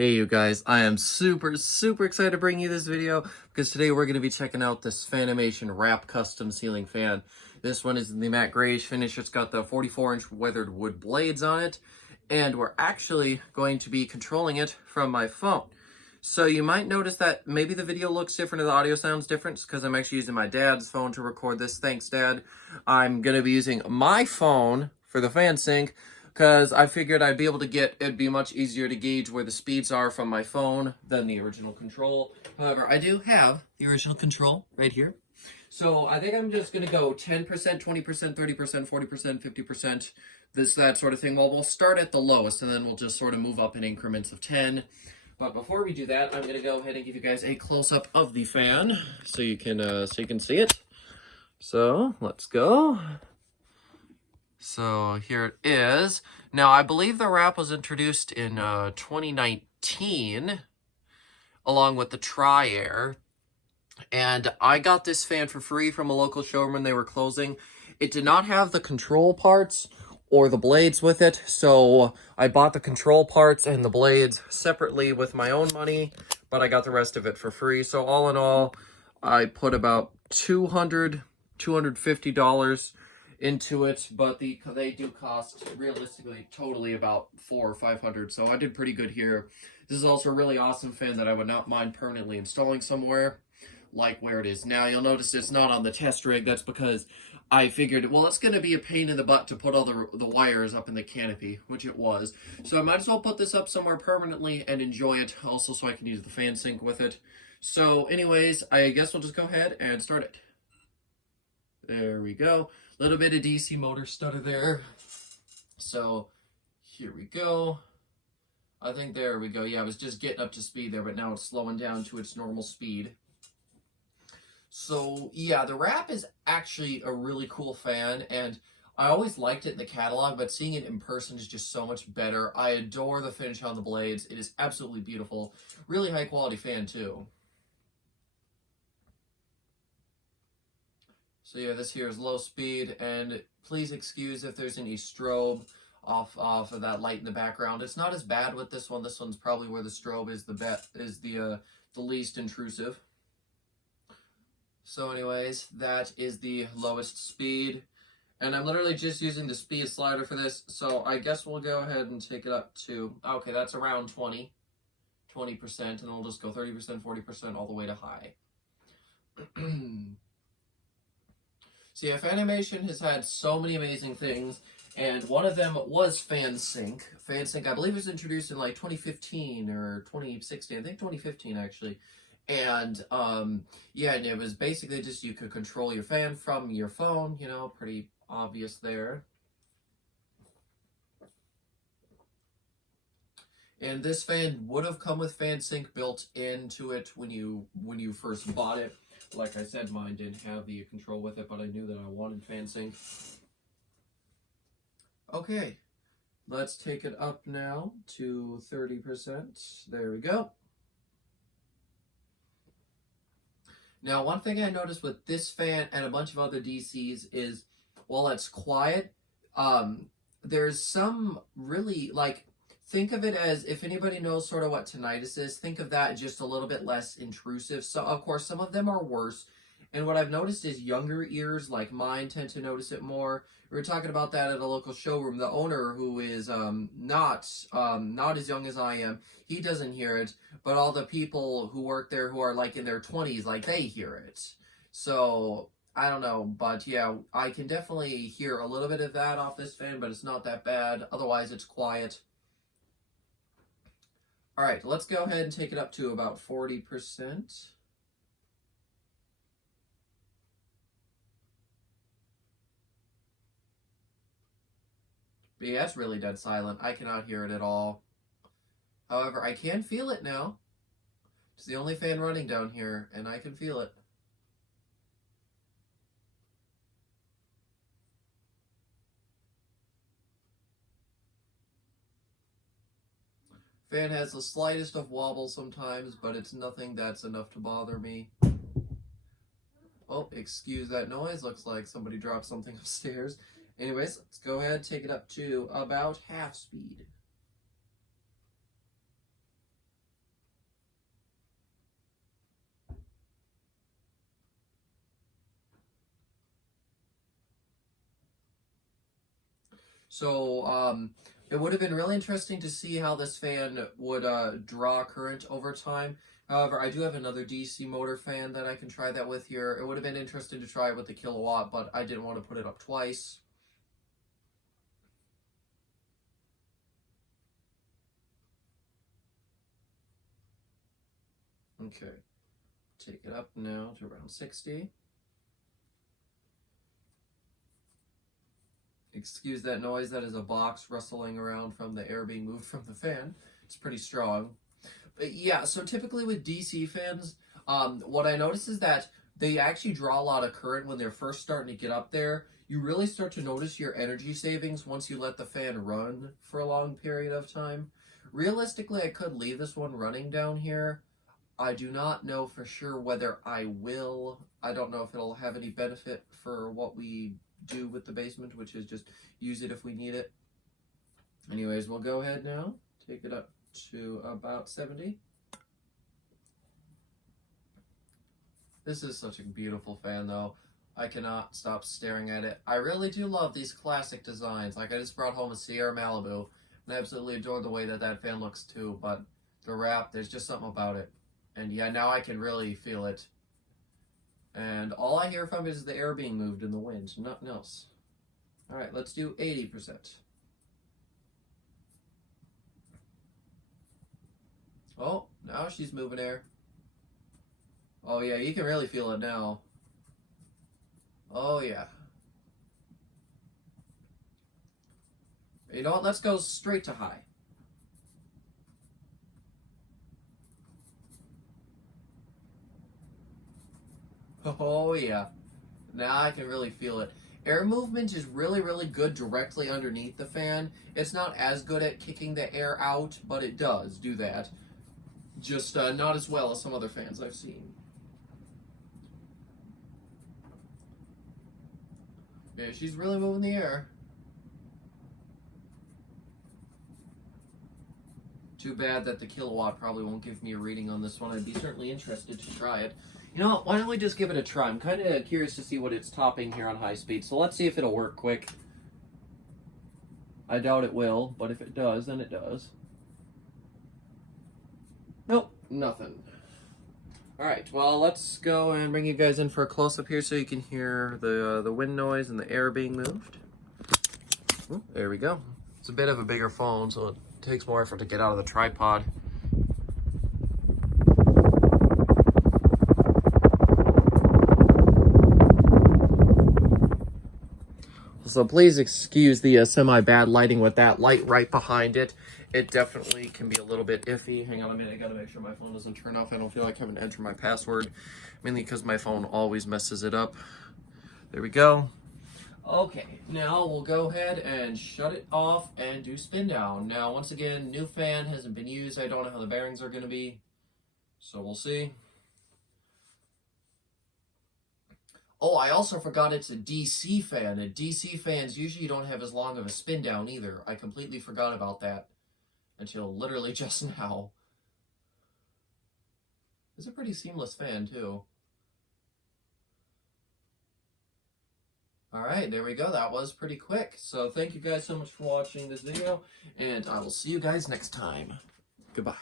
Hey you guys, I am super excited to bring you this video because today we're going to be checking out this Fanimation wrap custom ceiling fan. This one is in the matte grayish finish. It's got the 44-inch weathered wood blades on it, and we're actually going to be controlling it from my phone. So you might notice that maybe the video looks different and the audio sounds different because I'm actually using my dad's phone to record this. Thanks, Dad. I'm going to be using my phone for the fan sync, because I figured I'd be able to it'd be much easier to gauge where the speeds are from my phone than the original control. However, I do have the original control right here. So I think I'm just going to go 10%, 20%, 30%, 40%, 50%, that sort of thing. Well, we'll start at the lowest, and then we'll just sort of move up in increments of 10. But before we do that, I'm going to go ahead and give you guys a close-up of the fan so you can see it. So let's go. So here it is. Now, I believe the wrap was introduced in 2019, along with the Tri-Air. And I got this fan for free from a local showroom when they were closing. It did not have the control parts or the blades with it, so I bought the control parts and the blades separately with my own money, but I got the rest of it for free. So all in all, I put about $250 into it, but they do cost realistically totally about $400 or $500, so I did pretty good here. This is also a really awesome fan that I would not mind permanently installing somewhere, like where it is now. You'll notice it's not on the test rig. That's because I figured, well, it's going to be a pain in the butt to put all the wires up in the canopy, which it was. So I might as well put this up somewhere permanently and enjoy it, also so I can use the fan sync with it. So anyways, I guess we'll just go ahead and start it. There we go. Little bit of DC motor stutter there. So here we go. I think there we go. Yeah, I was just getting up to speed there, but now it's slowing down to its normal speed. So yeah, the wrap is actually a really cool fan, and I always liked it in the catalog, but seeing it in person is just so much better. I adore the finish on the blades. It is absolutely beautiful. Really high quality fan too. So yeah, this here is low speed, and please excuse if there's any strobe off of that light in the background. It's not as bad with this one. This one's probably where the strobe is the least intrusive. So anyways, that is the lowest speed, and I'm literally just using the speed slider for this. So I guess we'll go ahead and take it up to, okay, that's around 20%, and then we'll just go 30%, 40% all the way to high. So yeah, Fanimation has had so many amazing things, and one of them was FanSync. FanSync, I believe, was introduced in like 2015 or 2016. I think 2015 actually. And yeah, and it was basically just you could control your fan from your phone. You know, pretty obvious there. And this fan would have come with FanSync built into it when you first bought it. Like I said, mine didn't have the control with it, but I knew that I wanted FanSync. Okay, let's take it up now to 30%. There we go. Now, one thing I noticed with this fan and a bunch of other DCs is, while it's quiet, there's some really, like, think of it as, if anybody knows sort of what tinnitus is, think of that just a little bit less intrusive. So, of course, some of them are worse. And what I've noticed is younger ears, like mine, tend to notice it more. We were talking about that at a local showroom. The owner, who is not as young as I am, he doesn't hear it. But all the people who work there who are like in their 20s, like they hear it. So I don't know, but yeah, I can definitely hear a little bit of that off this fan, but it's not that bad. Otherwise, it's quiet. All right, let's go ahead and take it up to about 40%. But yeah, it's really dead silent. I cannot hear it at all. However, I can feel it now. It's the only fan running down here, and I can feel it. Fan has the slightest of wobble sometimes, but it's nothing that's enough to bother me. Oh, excuse that noise. Looks like somebody dropped something upstairs. Anyways, let's go ahead and take it up to about half speed. So it would have been really interesting to see how this fan would draw current over time. However, I do have another DC motor fan that I can try that with here. It would have been interesting to try it with the kilowatt, but I didn't want to put it up twice. Okay, take it up now to around 60. Excuse that noise, that is a box rustling around from the air being moved from the fan. It's pretty strong. But yeah, so typically with DC fans, what I notice is that they actually draw a lot of current when they're first starting to get up there. You really start to notice your energy savings once you let the fan run for a long period of time. Realistically, I could leave this one running down here. I do not know for sure whether I will. I don't know if it'll have any benefit for what we do with the basement, which is just use it if we need it. Anyways, we'll go ahead now. Take it up to about 70. This is such a beautiful fan, though. I cannot stop staring at it. I really do love these classic designs. Like, I just brought home a Sierra Malibu, and I absolutely adore the way that that fan looks, too. But the wrap, there's just something about it. And yeah, now I can really feel it. And all I hear from it is the air being moved in the wind, nothing else. Alright, let's do 80%. Oh, now she's moving air. Oh yeah, you can really feel it now. Oh yeah. You know what, let's go straight to high. Oh yeah, now I can really feel it. Air movement is really, really good directly underneath the fan. It's not as good at kicking the air out, but it does do that. Just not as well as some other fans I've seen. Yeah, she's really moving the air. Too bad that the kilowatt probably won't give me a reading on this one. I'd be certainly interested to try it. You know what, why don't we just give it a try? I'm kind of curious to see what it's topping here on high speed, so let's see if it'll work quick. I doubt it will, but if it does, then it does. Nope, nothing. Alright, well, let's go and bring you guys in for a close-up here so you can hear the wind noise and the air being moved. Ooh, there we go. It's a bit of a bigger phone, so it takes more effort to get out of the tripod. So please excuse the semi-bad lighting with that light right behind it. It definitely can be a little bit iffy. Hang on a minute, I gotta make sure my phone doesn't turn off. I don't feel like having to enter my password, mainly because my phone always messes it up. There we go. Okay, now we'll go ahead and shut it off and do spin down. Now, once again, new fan hasn't been used. I don't know how the bearings are gonna be, so we'll see. Oh, I also forgot it's a DC fan. And DC fans usually don't have as long of a spin down either. I completely forgot about that until literally just now. It's a pretty seamless fan too. Alright, there we go. That was pretty quick. So thank you guys so much for watching this video, and I will see you guys next time. Goodbye.